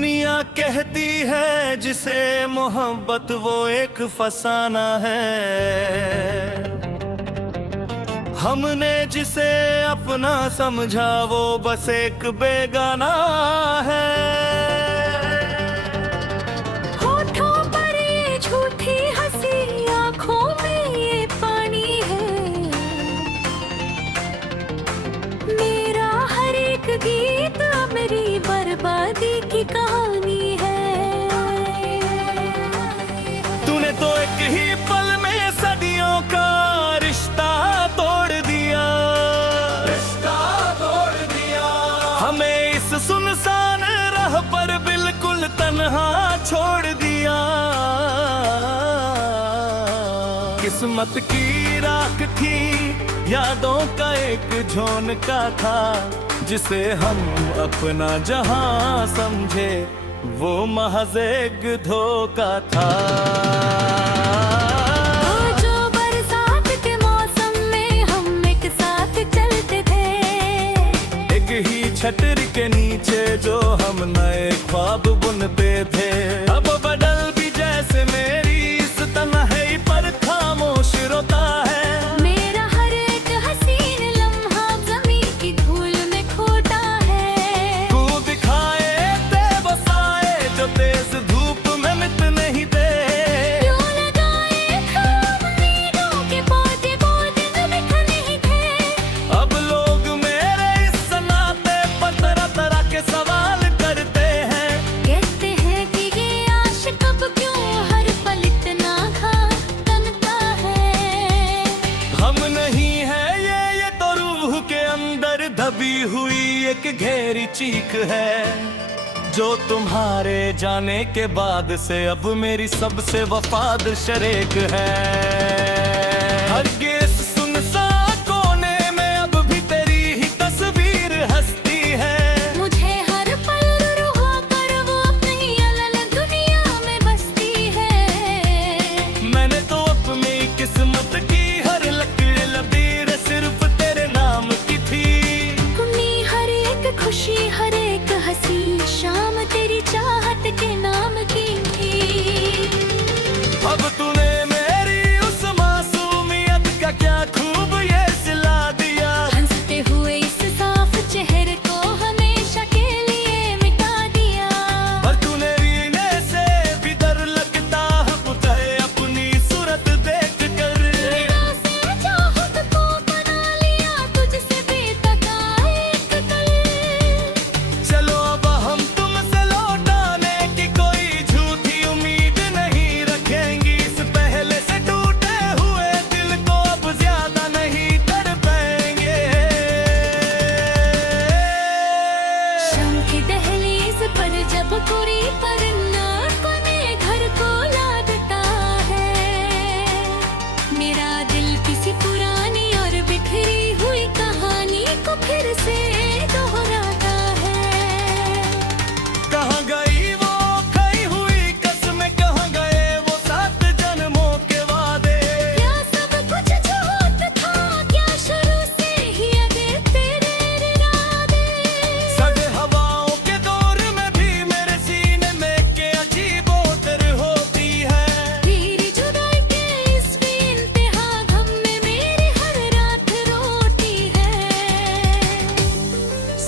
दुनिया कहती है जिसे मोहब्बत वो एक फसाना है। हमने जिसे अपना समझा वो बस एक बेगाना है। होठों पर ये झूठी हंसी, आंखों में ये पानी है। मेरा हर एक गीत मेरी बर्बादी की कहानी है। तूने तो एक ही पल में सदियों का रिश्ता तोड़ दिया, रिश्ता तोड़ दिया। हमें इस सुनसान राह पर बिल्कुल तन्हा छोड़ दिया। किस्मत की राख थी, यादों का एक झोंका था, जिसे हम अपना जहां समझे वो महज एक धोखा था। जो बरसात के मौसम में हम एक साथ चलते थे, एक ही छतरी के नीचे जो हम नए ख्वाब बुनते थे। अब बदल भी जैसे मेरी इस तन्हाई पर खामोश रोता है। मेरा हर एक हसीन लम्हा ज़मीं की धूल में खोता है। तू दिखाए थे बसाए जो तेज धूप में मिट नहीं दे। क्यों लगाए खूब उम्मीदों के पौधे वो दिन बिख नहीं थे। अब लोग मेरे इस नाते पर तरह तरह के सवाल करते हैं। कहते हैं कि ये आशिक अब क्यों हर पल इतना घातनता है। हम नहीं है ये तो रूह के अंदर दबी हुई एक गहरी चीख है, जो तुम्हारे जाने के बाद से अब मेरी सबसे वफाद शरीक है। हर इस सुनसान कोने में अब भी तेरी ही तस्वीर हंसती है। मुझे हर पल रुहा कर वो अपनी अलग दुनिया में बसती है। मैंने तो अपनी किस्मत की हर लकीर लकीर सिर्फ तेरे नाम की थी। अपनी हर एक खुशी हर एक हंसी शाम तेरी चाहत के नाम की थी। अब तूने मेरी उस मासूमियत का क्या खूब ये सिला दिया। हंसते हुए इस साफ चेहरे को हमेशा के लिए मिटा दिया। पर तूने रीने से भी डर लगता है मुझे अपनी सूरत देख कर। बिना से चाहत को बना लिया तुझसे बेतका एक कल। चलो अब हम तुमसे लौटाने की कोई झूठी उम्मीद नहीं रखेंगी। इस पहले से टूटे हुए दिल को अब ज्यादा नहीं तड़पेंगे। शाम की दहलीज पर जब कोई परन्ना अपने घर को लादता है, मेरा दिल किसी पुरानी और बिखरी हुई कहानी को फिर से दोहराता है। कहाँ गई वो खोई हुई कसमें, कहाँ गए वो 7 जन्मों के वादे। क्या सब कुछ झूठ था, क्या शुरू से ही अगे तेरे इरादे। सगे हवाओं के दौर में भी मेरे सीने में के अजीब उतर होती है। तेरी जुदाई के इस बेइंतहा गम में मेरी हर रात रोती है।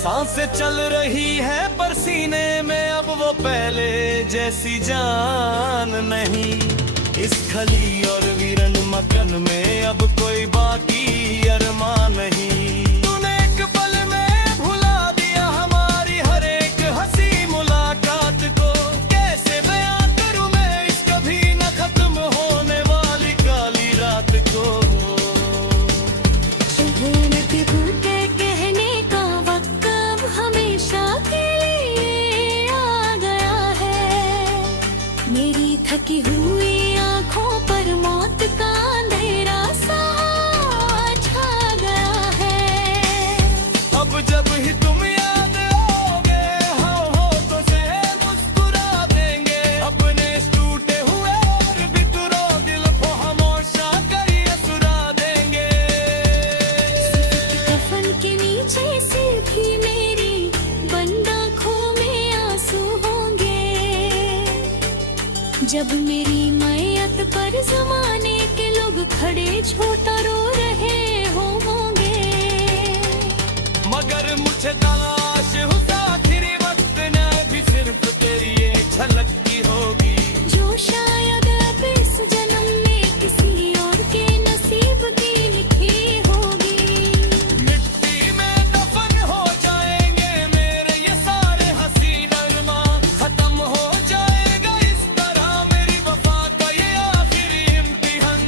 सांसें चल रही है पर सीने में अब वो पहले जैसी जान नहीं। इस खली और वीरन मकन में अब कोई बाकी अरमान नहीं। तूने एक पल में भुला दिया हमारी हर एक हंसी मुलाकात को। कैसे बयां करूं मैं इस कभी न खत्म होने वाली काली रात को। के कहने का वक्त अब हमेशा के लिए आ गया है। मेरी थकी हुई आंखों पर जब मेरी मैयत पर जमाने के लोग खड़े झूठा रो रहे होंगे, मगर मुझे तलाश उस आखिरी वक्त ने भी सिर्फ तेरी एक झलक की होगी, जो शायद अब इस जन्म में किसी और के नसीब की लिखी होगी। मिट्टी में दफन हो जाएंगे मेरे ये सारे हसीन अरमां, खत्म हो जाएगा इस तरह मेरी वफा का ये आखिरी इम्तिहान।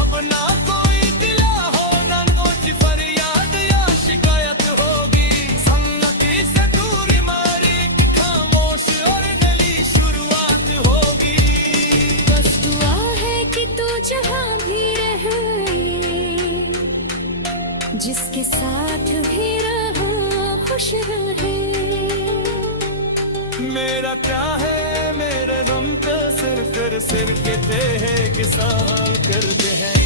अब ना कोई दिला हो ना कोई फरियाद या शिकायत होगी, संगति से दूरी मारी एक खामोश और नई शुरुआत होगी। बस दुआ है कि तू जहाँ भी रहे, जिसके साथ भी रहो खुश रहे। मेरा क्या है मेरे गम पे सिर के तेहे किसान करते हैं,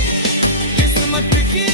किस्मत की